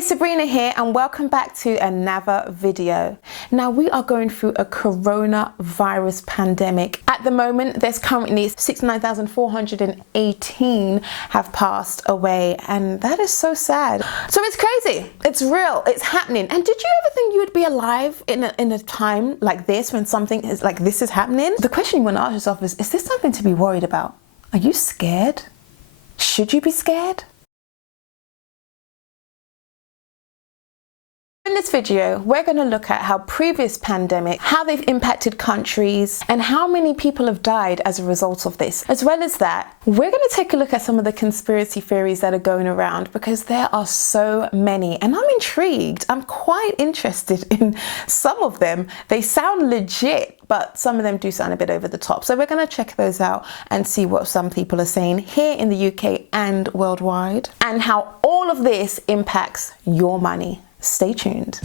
Hey, Sabrina here and welcome back to another video. Now we are going through a coronavirus pandemic. At the moment there's currently 69,418 have passed away, and that is so sad. So it's crazy, it's real, it's happening. And did you ever think you would be alive in a time like this when something is like this is happening? The question you want to ask yourself is this something to be worried about? Are you scared? Should you be scared? In this video, we're going to look at how previous pandemics, how they've impacted countries, and how many people have died as a result of this. As well as that, we're going to take a look at some of the conspiracy theories that are going around, because there are so many, and I'm intrigued. I'm quite interested in some of them. They sound legit, but some of them do sound a bit over the top. So we're going to check those out and see what some people are saying here in the UK and worldwide, and how all of this impacts your money. Stay tuned.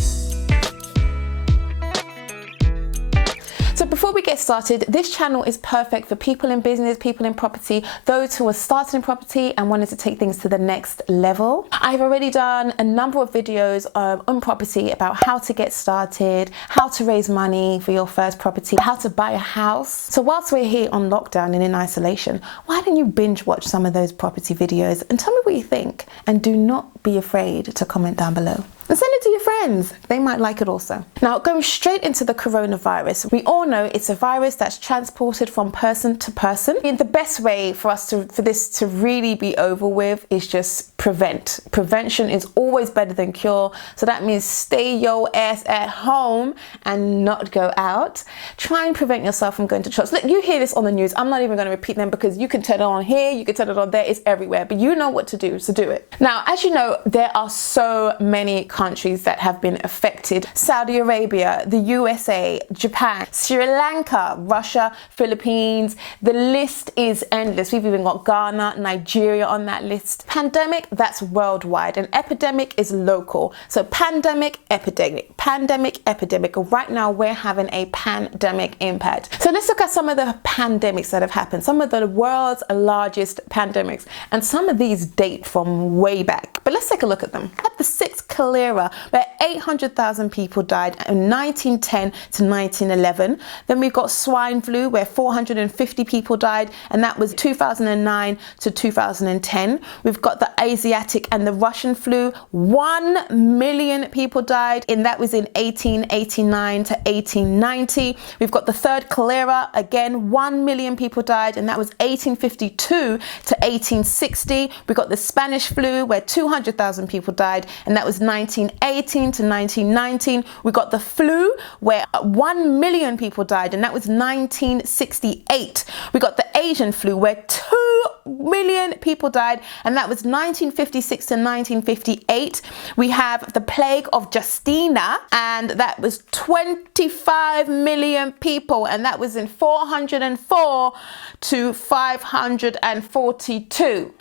So before we get started, this channel is perfect for people in business, people in property, those who are starting in property and wanting to take things to the next level. I've already done a number of videos on property about how to get started, how to raise money for your first property, how to buy a house. So whilst we're here on lockdown and in isolation, why don't you binge watch some of those property videos and tell me what you think? And do not be afraid to comment down below. And send it to your friends. They might like it also. Now, going straight into the coronavirus, we all know it's a virus that's transported from person to person. And the best way for this to really be over with is just prevent. Prevention is always better than cure. So that means stay your ass at home and not go out. Try and prevent yourself from going to shops. Look, you hear this on the news. I'm not even going to repeat them because you can turn it on here, you can turn it on there, it's everywhere. But you know what to do, so do it. Now, as you know, there are so many countries that have been affected. Saudi Arabia, the USA, Japan, Sri Lanka, Russia, Philippines. The list is endless. We've even got Ghana, Nigeria on that list. Pandemic, that's worldwide. An epidemic is local. So pandemic, epidemic, pandemic, epidemic. Right now we're having a pandemic impact. So let's look at some of the pandemics that have happened. Some of the world's largest pandemics. And some of these date from way back. But let's take a look at them. At the 6th cholera, where 800,000 people died in 1910 to 1911. Then we've got swine flu, where 450 people died, and that was 2009 to 2010. We've got the Asiatic and the Russian flu, 1 million people died, and that was in 1889 to 1890. We've got the 3rd cholera, again 1 million people died, and that was 1852 to 1860. We've got the Spanish flu, where 200,000 people died, and that was 1918 to 1919. We got the flu, where 1 million people died, and that was 1968. We got the Asian flu, where 2 million people died, and that was 1956 to 1958. We have the plague of Justina, and that was 25 million people, and that was in 404 to 542.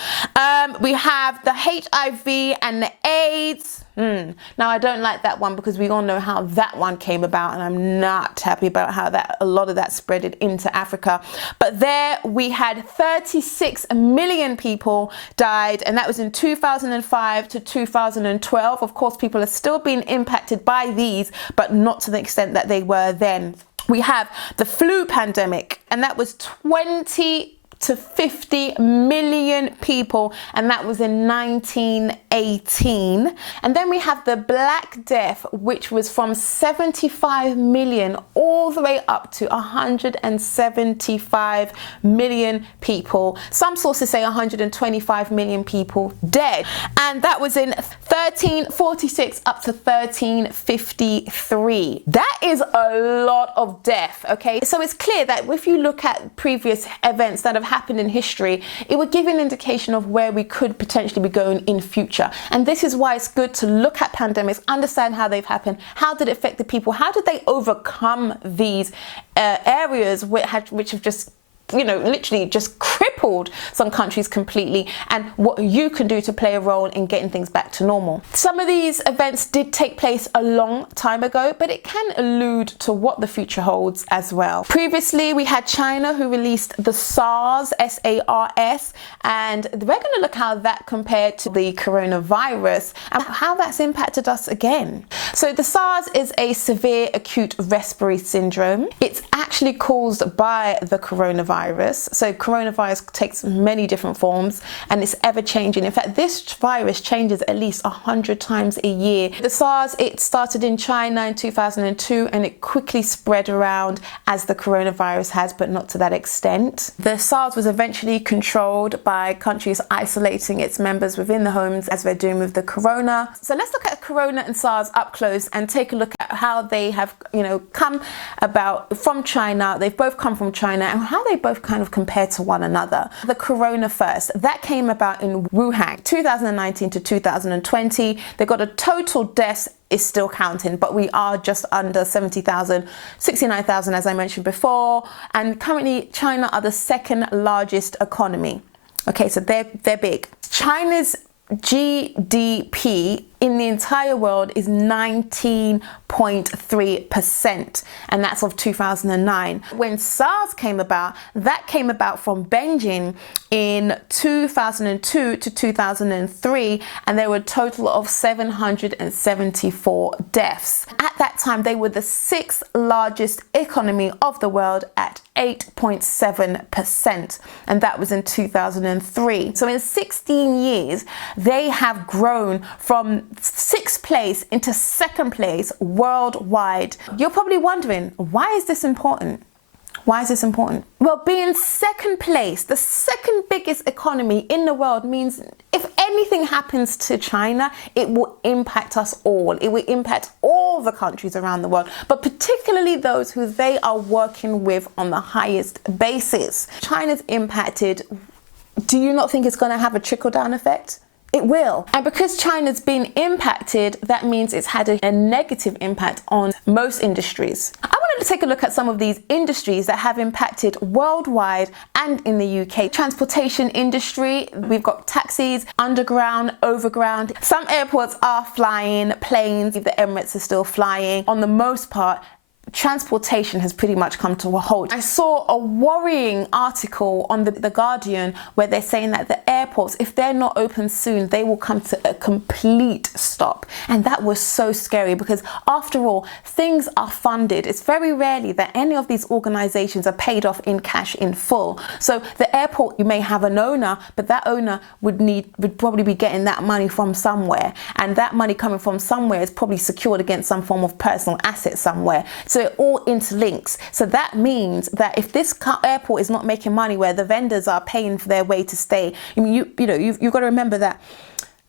We have the HIV and the AIDS. Now, I don't like that one because we all know how that one came about, and I'm not happy about how a lot of that spread into Africa. But there we had 36 million people died, and that was in 2005 to 2012. Of course, people are still being impacted by these, but not to the extent that they were then. We have the flu pandemic, and that was 20 to 50 million people, and that was in 1918. And then we have the Black Death, which was from 75 million all the way up to 175 million people. Some sources say 125 million people dead, and that was in 1346 up to 1353. That is a lot of death. Okay, so it's clear that if you look at previous events that have happened in history, it would give an indication of where we could potentially be going in future. And this is why it's good to look at pandemics, understand how they've happened, how did it affect the people, how did they overcome these areas which have just, you know, literally just crippled crippled some countries completely, and what you can do to play a role in getting things back to normal. Some of these events did take place a long time ago, but it can allude to what the future holds as well. Previously, we had China, who released the SARS, S-A-R-S, and we're going to look how that compared to the coronavirus and how that's impacted us again. So the SARS is a severe acute respiratory syndrome. It's actually caused by the coronavirus. So coronavirus takes many different forms and it's ever changing. In fact, this virus changes at least 100 times a year. The SARS, it started in China in 2002 and it quickly spread around as the coronavirus has, but not to that extent. The SARS was eventually controlled by countries isolating its members within the homes, as we're doing with the corona. So let's look at corona and SARS up close and take a look at how they have, come about from China. They've both come from China and how they both kind of compare to one another. The corona first, that came about in Wuhan, 2019 to 2020. They got a total deaths is still counting, but we are just under 70,000, 69,000 as I mentioned before, and currently China are the second largest economy. Okay, so they're big. China's GDP in the entire world is 19.3%, and that's of 2009. When SARS came about, that came about from Beijing in 2002 to 2003, and there were a total of 774 deaths. At that time, they were the sixth largest economy of the world at 8.7%, and that was in 2003. So in 16 years, they have grown from sixth place into second place worldwide. You're probably wondering, why is this important? Why is this important? Well, being second place, the second biggest economy in the world, means if anything happens to China, it will impact us all. It will impact all the countries around the world, but particularly those who they are working with on the highest basis. China's impacted. Do you not think it's going to have a trickle-down effect? It will. And because China's been impacted, that means it's had a negative impact on most industries. I wanted to take a look at some of these industries that have impacted worldwide and in the UK. Transportation industry, we've got taxis, underground, overground. Some airports are flying, planes, the Emirates are still flying. On the most part, transportation has pretty much come to a halt. I saw a worrying article on the Guardian where they're saying that the airports, if they're not open soon, they will come to a complete stop. And that was so scary because after all, things are funded. It's very rarely that any of these organizations are paid off in cash in full. So the airport, you may have an owner, but that owner would probably be getting that money from somewhere. And that money coming from somewhere is probably secured against some form of personal asset somewhere. So it all interlinks. So that means that if this airport is not making money, where the vendors are paying for their way to stay, I mean, you've got to remember that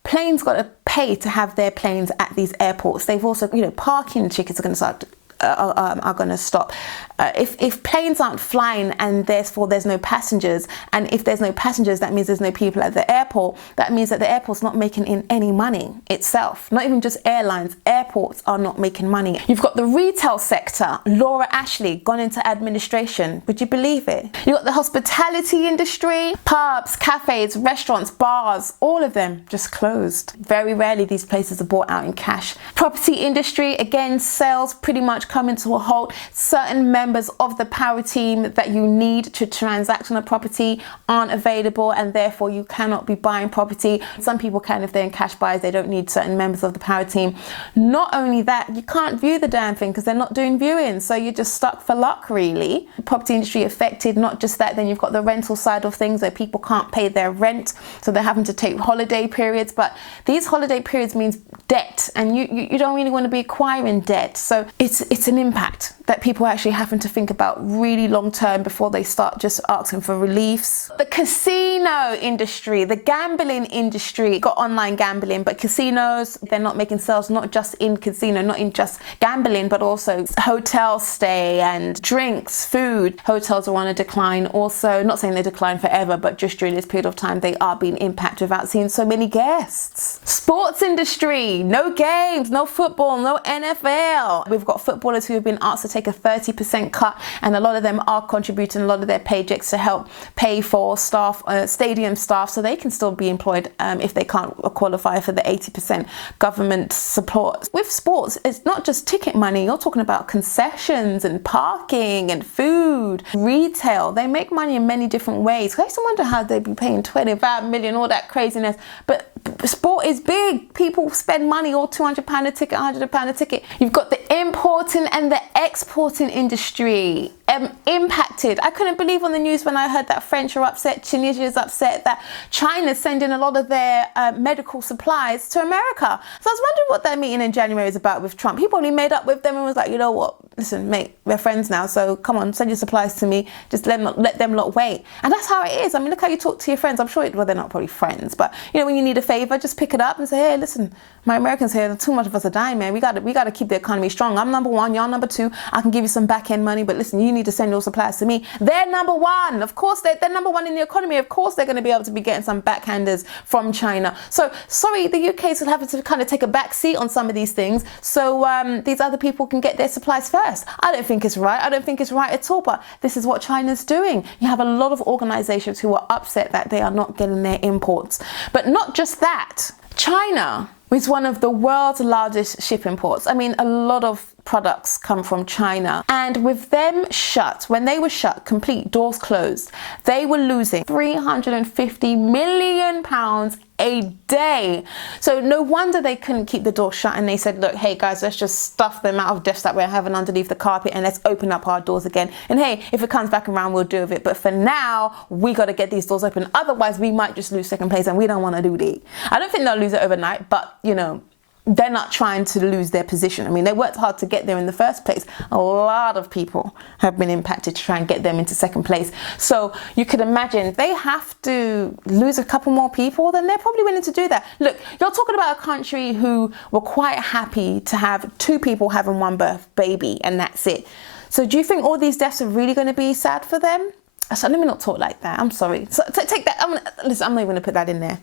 planes got to pay to have their planes at these airports. They've also, parking tickets are going to start. Are going to stop. If planes aren't flying and therefore there's no passengers, and if there's no passengers, that means there's no people at the airport. That means that the airport's not making in any money itself. Not even just airlines, airports are not making money. You've got the retail sector. Laura Ashley gone into administration. Would you believe it? You've got the hospitality industry, pubs, cafes, restaurants, bars, all of them just closed. Very rarely these places are bought out in cash. Property industry, again, sales pretty much coming to a halt. Certain members of the power team that you need to transact on a property aren't available, and therefore you cannot be buying property. Some people can if they're in cash buyers. They don't need certain members of the power team. Not only that, you can't view the damn thing because they're not doing viewings, so you're just stuck for luck, really. The property industry affected. Not just that, then you've got the rental side of things where people can't pay their rent, so they're having to take holiday periods. But these holiday periods means debt, and you don't really want to be acquiring debt. So it's an impact that people are actually having to think about really long term before they start just asking for reliefs. The casino industry, the gambling industry, got online gambling, but casinos, they're not making sales, not just in casino, not in just gambling, but also hotel stay and drinks, food. Hotels are on a decline also. Not saying they decline forever, but just during this period of time, they are being impacted without seeing so many guests. Sports industry, no games, no football, no NFL. We've got football footballers who have been asked to take a 30% cut, and a lot of them are contributing a lot of their paychecks to help pay for staff, stadium staff, so they can still be employed if they can't qualify for the 80% government support. With sports, it's not just ticket money. You're talking about concessions and parking and food, retail. They make money in many different ways. I used to wonder how they'd be paying 25 million, all that craziness. But sport is big. People spend money, all £200 a ticket, £100 a ticket. You've got the importing and the exporting industry impacted. I couldn't believe on the news when I heard that French are upset, Tunisia's upset, that China's sending a lot of their medical supplies to America. So I was wondering what that meeting in January is about with Trump. He probably made up with them and was like, you know what, listen, mate, we're friends now, so come on, send your supplies to me. Just let them lot wait. And that's how it is. I mean, look how you talk to your friends. I'm sure, well, they're not probably friends, but you know, when you need a favor, just pick it up and say, hey, listen, my Americans here, too much of us are dying, man. We got to keep the economy strong. I'm number one, y'all number two. I can give you some back end money, but listen, you need to send your supplies to me. They're number one. Of course, they're number one in the economy. Of course, they're going to be able to be getting some backhanders from China. So, sorry, the UK is having to kind of take a back seat on some of these things, so these other people can get their supplies first. I don't think it's right. I don't think it's right at all, but this is what China's doing. You have a lot of organizations who are upset that they are not getting their imports. But not just that. China is one of the world's largest shipping ports. I mean, a lot of products come from China, and with them shut, when they were shut, complete doors closed, they were losing £350 million a day. So no wonder they couldn't keep the door shut, and they said, look, hey guys, let's just stuff the amount of deaths that we're having underneath the carpet and let's open up our doors again, and hey, if it comes back around, we'll deal with it, but for now we got to get these doors open, otherwise we might just lose second place, and we don't want to do that. I don't think they'll lose it overnight, but you know, they're not trying to lose their position. I mean, they worked hard to get there in the first place. A lot of people have been impacted to try and get them into second place. So you could imagine they have to lose a couple more people, then they're probably willing to do that. Look, you're talking about a country who were quite happy to have 2 people having one baby, and that's it. So do you think all these deaths are really going to be sad for them? So let me not talk like that. I'm sorry. So take that. Listen, I'm not even going to put that in there.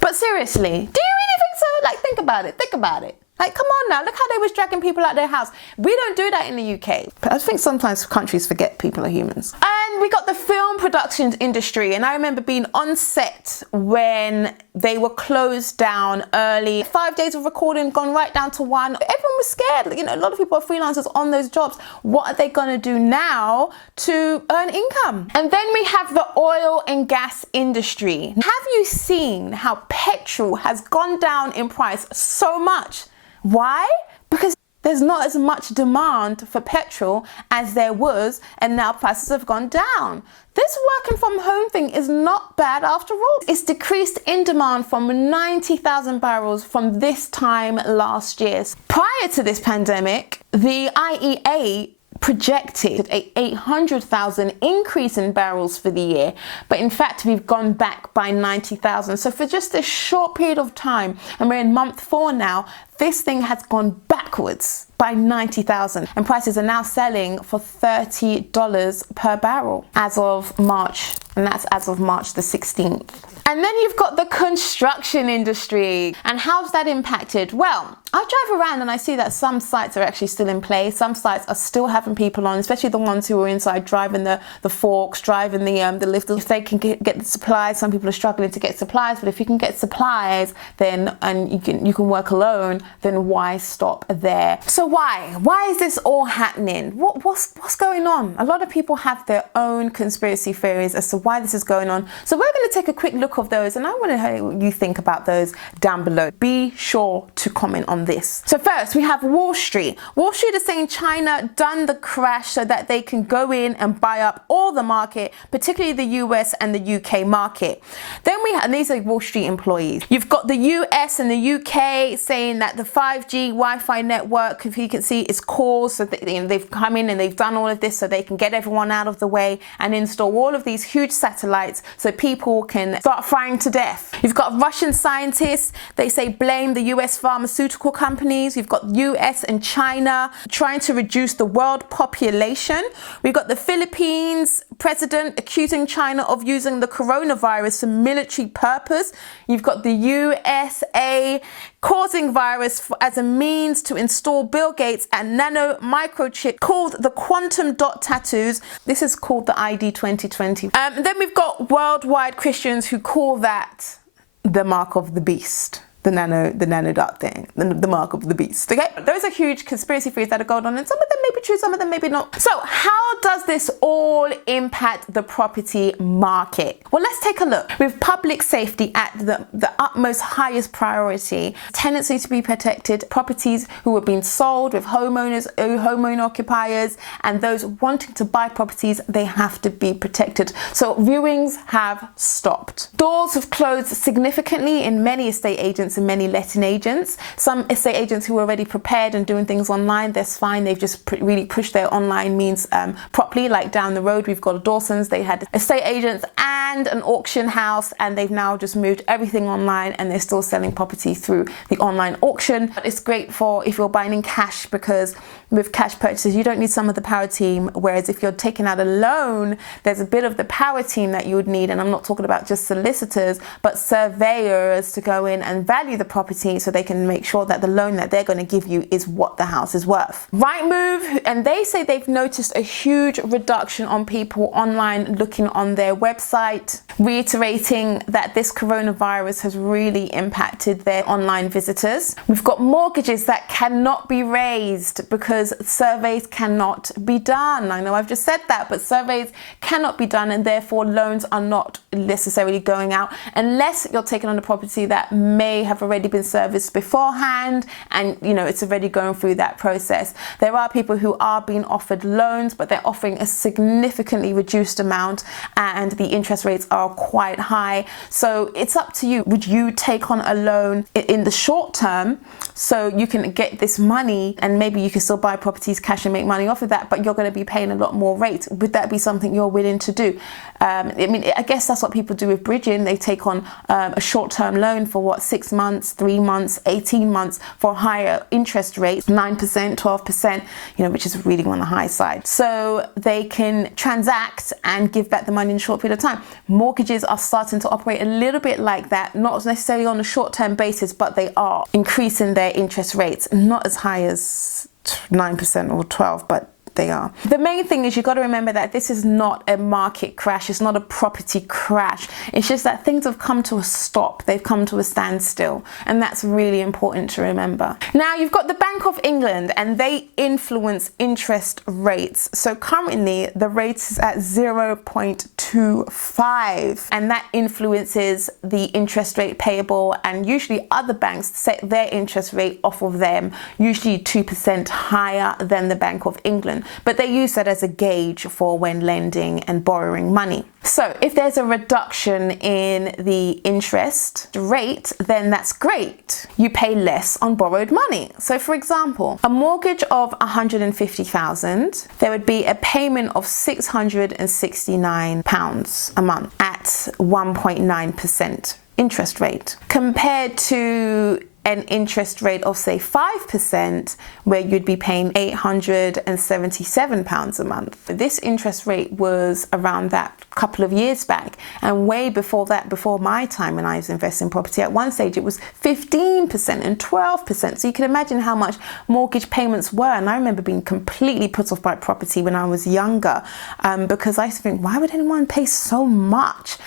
But seriously, do you really think so? Like, think about it. Think about it. Like, come on now. Look how they was dragging people out their house. We don't do that in the UK. But I think sometimes countries forget people are humans. And we got the film production industry. And I remember being on set when they were closed down early. 5 days of recording gone right down to 1. Everyone was scared. You know, a lot of people are freelancers on those jobs. What are they going to do now to earn income? And then we have the oil and gas industry. Have you seen how petrol has gone down in price so much? Why? Because there's not as much demand for petrol as there was, and now prices have gone down. This working from home thing is not bad after all. It's decreased in demand from 90,000 barrels from this time last year. Prior to this pandemic, the IEA projected a 800,000 increase in barrels for the year, but in fact we've gone back by 90,000. So for just this short period of time, and we're in month 4 now, this thing has gone backwards by 90,000, and prices are now selling for $30 per barrel as of March, and that's as of March the 16th. And then you've got the construction industry. And how's that impacted? Well, I drive around and I see that some sites are actually still in place. Some sites are still having people on, especially the ones who are inside driving the forks, driving the lifters. If they can get the supplies, some people are struggling to get supplies, but if you can get supplies, then, and you can work alone, then why stop there? So why is this all happening? What's going on? A lot of people have their own conspiracy theories as to why this is going on. So we're going to take a quick look of those, and I want to hear what you think about those down below. Be sure to comment on this. So first, we have Wall Street. Wall Street is saying China done the crash so that they can go in and buy up all the market, particularly the US and the UK market. Then we have, and these are Wall Street employees. You've got the US and the UK saying that the 5G Wi-Fi network, if you can see, is caused, so that, you know, they've come in and they've done all of this so they can get everyone out of the way and install all of these huge satellites so people can start frying to death. You've got Russian scientists, they say blame the US pharmaceutical companies. You've got US and China trying to reduce the world population. We've got the Philippines president accusing China of using the coronavirus for military purpose. You've got the USA causing virus as a means to install Bill Gates and nano microchip called the quantum dot tattoos. This is called the ID 2020. Then we've got worldwide Christians who call that the mark of the beast. The nano dot thing, the mark of the beast. Okay, those are huge conspiracy theories that are going on, and some of them may be true, some of them maybe not. So how does this all impact the property market? Well, let's take a look. With public safety at the utmost highest priority, tenants need to be protected, properties who are being sold with homeowners, homeowner occupiers, and those wanting to buy properties, they have to be protected. So viewings have stopped. Doors have closed significantly in many estate agents and many letting agents. Some estate agents who are already prepared and doing things online, that's fine. They've just really pushed their online means properly. Like down the road, we've got a Dawson's. They had estate agents and an auction house, and they've now just moved everything online, and they're still selling property through the online auction. It's great for if you're buying in cash, because with cash purchases, you don't need some of the power team. Whereas if you're taking out a loan, there's a bit of the power team that you would need. And I'm not talking about just solicitors, but surveyors to go in and value the property so they can make sure that the loan that they're going to give you is what the house is worth. Rightmove, and they say they've noticed a huge reduction on people online looking on their website, reiterating that this coronavirus has really impacted their online visitors. We've got mortgages that cannot be raised because surveys cannot be done. I know I've just said that, but surveys cannot be done, and therefore loans are not necessarily going out unless you're taking on a property that may have already been serviced beforehand, and you know it's already going through that process. There are people who are being offered loans, but they're offering a significantly reduced amount, and the interest rates are quite high. So it's up to you. Would you take on a loan in the short term so you can get this money, and maybe you can still buy properties cash and make money off of that, but you're going to be paying a lot more rates? Would that be something you're willing to do? I mean, I guess that's what people do with bridging. They take on a short-term loan for what, 6 months, 3 months, 18 months for higher interest rates, 9%, 12%, you know, which is really on the high side. So they can transact and give back the money in a short period of time. Mortgages are starting to operate a little bit like that, not necessarily on a short-term basis, but they are increasing their interest rates, not as high as 9% or 12%, but they are. The main thing is you've got to remember that this is not a market crash. It's not a property crash. It's just that things have come to a stop. They've come to a standstill. And that's really important to remember. Now you've got the Bank of England, and they influence interest rates. So currently the rate is at 0.25, and that influences the interest rate payable, and usually other banks set their interest rate off of them, usually 2% higher than the Bank of England. But they use that as a gauge for when lending and borrowing money. So if there's a reduction in the interest rate, then that's great. You pay less on borrowed money. So for example, a mortgage of 150,000, there would be a payment of £669 a month at 1.9% interest rate, compared to an interest rate of say 5%, where you'd be paying £877 a month. This interest rate was around that a couple of years back, and way before that, before my time when I was investing in property, at one stage it was 15% and 12%. So you can imagine how much mortgage payments were. And I remember being completely put off by property when I was younger, because I used to think, why would anyone pay so much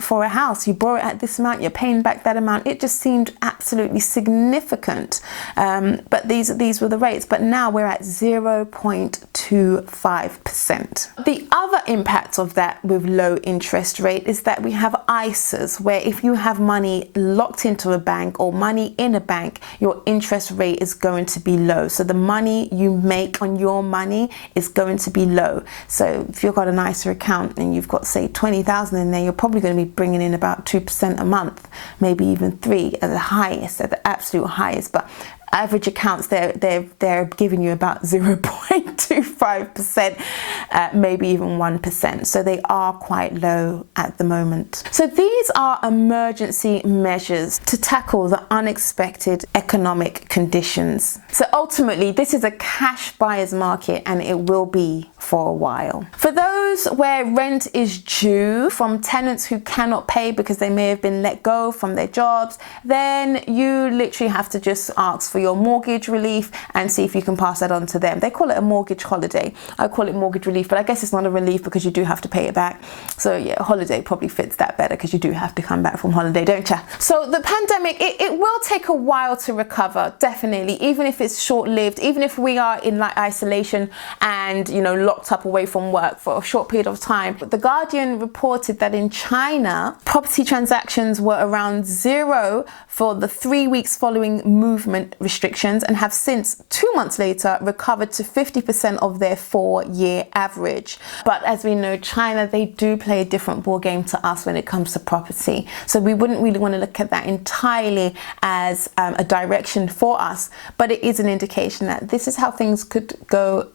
for a house? You borrow it at this amount, you're paying back that amount. It just seemed absolutely significant, but these were the rates. But now we're at 0.25%. The other impact of that with low interest rate is that we have ISAs, where if you have money locked into a bank or money in a bank, your interest rate is going to be low. So the money you make on your money is going to be low. So if you've got an ISA account and you've got say 20,000 in there, you're probably going to be bringing in about 2% a month, maybe even 3% at the highest, at the absolute highest. But Average accounts, they're giving you about 0.25%, maybe even 1%. So they are quite low at the moment. So these are emergency measures to tackle the unexpected economic conditions. So ultimately, this is a cash buyer's market, and it will be for a while. For those where rent is due from tenants who cannot pay because they may have been let go from their jobs, then you literally have to just ask for your mortgage relief and see if you can pass that on to them. They call it a mortgage holiday. I call it mortgage relief, but I guess it's not a relief because you do have to pay it back. So yeah, holiday probably fits that better because you do have to come back from holiday, don't you? So the pandemic, it will take a while to recover, definitely, even if it's short-lived, even if we are in like isolation and, you know, locked up away from work for a short period of time. The Guardian reported that in China, property transactions were around 0 for the 3 weeks following movement restrictions, and have since 2 months later recovered to 50% of their 4-year average. But as we know, China, they do play a different ball game to us when it comes to property. So we wouldn't really want to look at that entirely as a direction for us, but it is an indication that this is how things could go.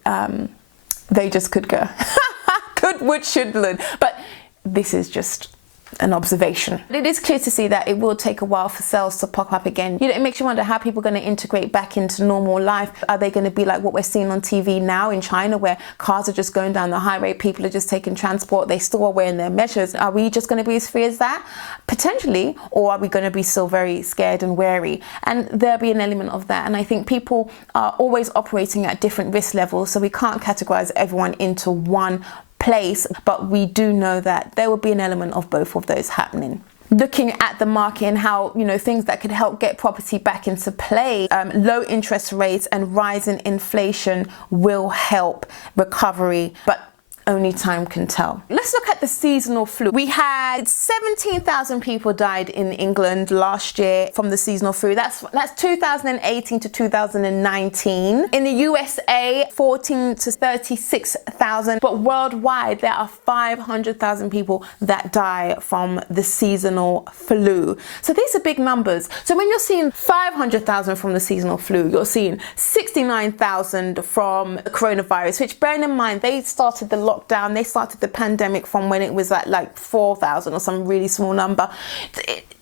They just could go. Could, would, should, learn. But this is just an observation. It is clear to see that it will take a while for sales to pop up again. You know, it makes you wonder how people are going to integrate back into normal life. Are they going to be like what we're seeing on TV now in China, where cars are just going down the highway, people are just taking transport, they still are wearing their measures? Are we just going to be as free as that? Potentially. Or are we going to be still very scared and wary? And there'll be an element of that. And I think people are always operating at different risk levels, so we can't categorize everyone into one place, but we do know that there will be an element of both of those happening. Looking at the market and how, you know, things that could help get property back into play, low interest rates and rising inflation will help recovery, but only time can tell. Let's look at the seasonal flu. We had 17,000 people died in England last year from the seasonal flu. That's 2018 to 2019. In the USA, 14 to 36,000. But worldwide, there are 500,000 people that die from the seasonal flu. So these are big numbers. So when you're seeing 500,000 from the seasonal flu, you're seeing 69,000 from the coronavirus, which, bearing in mind, they started the lockdown, they started the pandemic from when it was at like 4,000 or some really small number.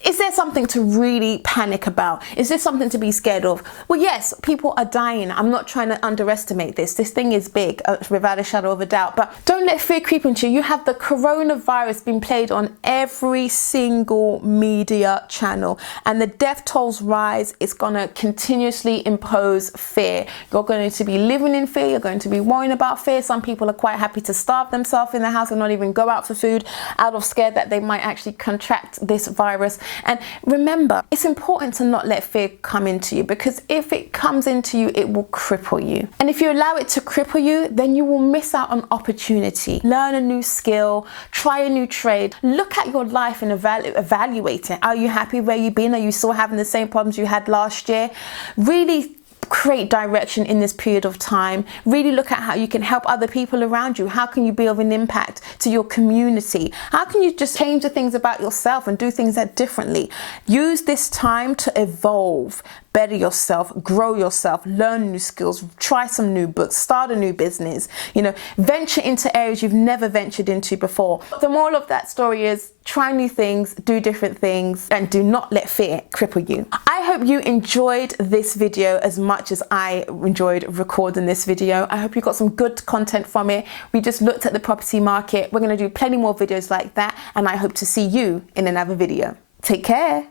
Is there something to really panic about? Is there something to be scared of? Well, yes, people are dying. I'm not trying to underestimate this. This thing is big, without a shadow of a doubt. But don't let fear creep into you. You have the coronavirus being played on every single media channel. And the death tolls rise. It's going to continuously impose fear. You're going to be living in fear. You're going to be worrying about fear. Some people are quite happy to starve themselves in the house and not even go out for food out of scare that they might actually contract this virus. And remember, it's important to not let fear come into you, because if it comes into you, it will cripple you. And if you allow it to cripple you, then you will miss out on opportunity. Learn a new skill, try a new trade, look at your life and evaluate it. Are you happy where you've been? Are you still having the same problems you had last year? Really create direction in this period of time. Really look at how you can help other people around you. How can you be of an impact to your community? How can you just change the things about yourself and do things that differently? Use this time to evolve, better yourself, grow yourself, learn new skills, try some new books, start a new business, you know, venture into areas you've never ventured into before. The moral of that story is try new things, do different things, and do not let fear cripple you. I hope you enjoyed this video as much as I enjoyed recording this video. I hope you got some good content from it. We just looked at the property market. We're going to do plenty more videos like that, and I hope to see you in another video. Take care.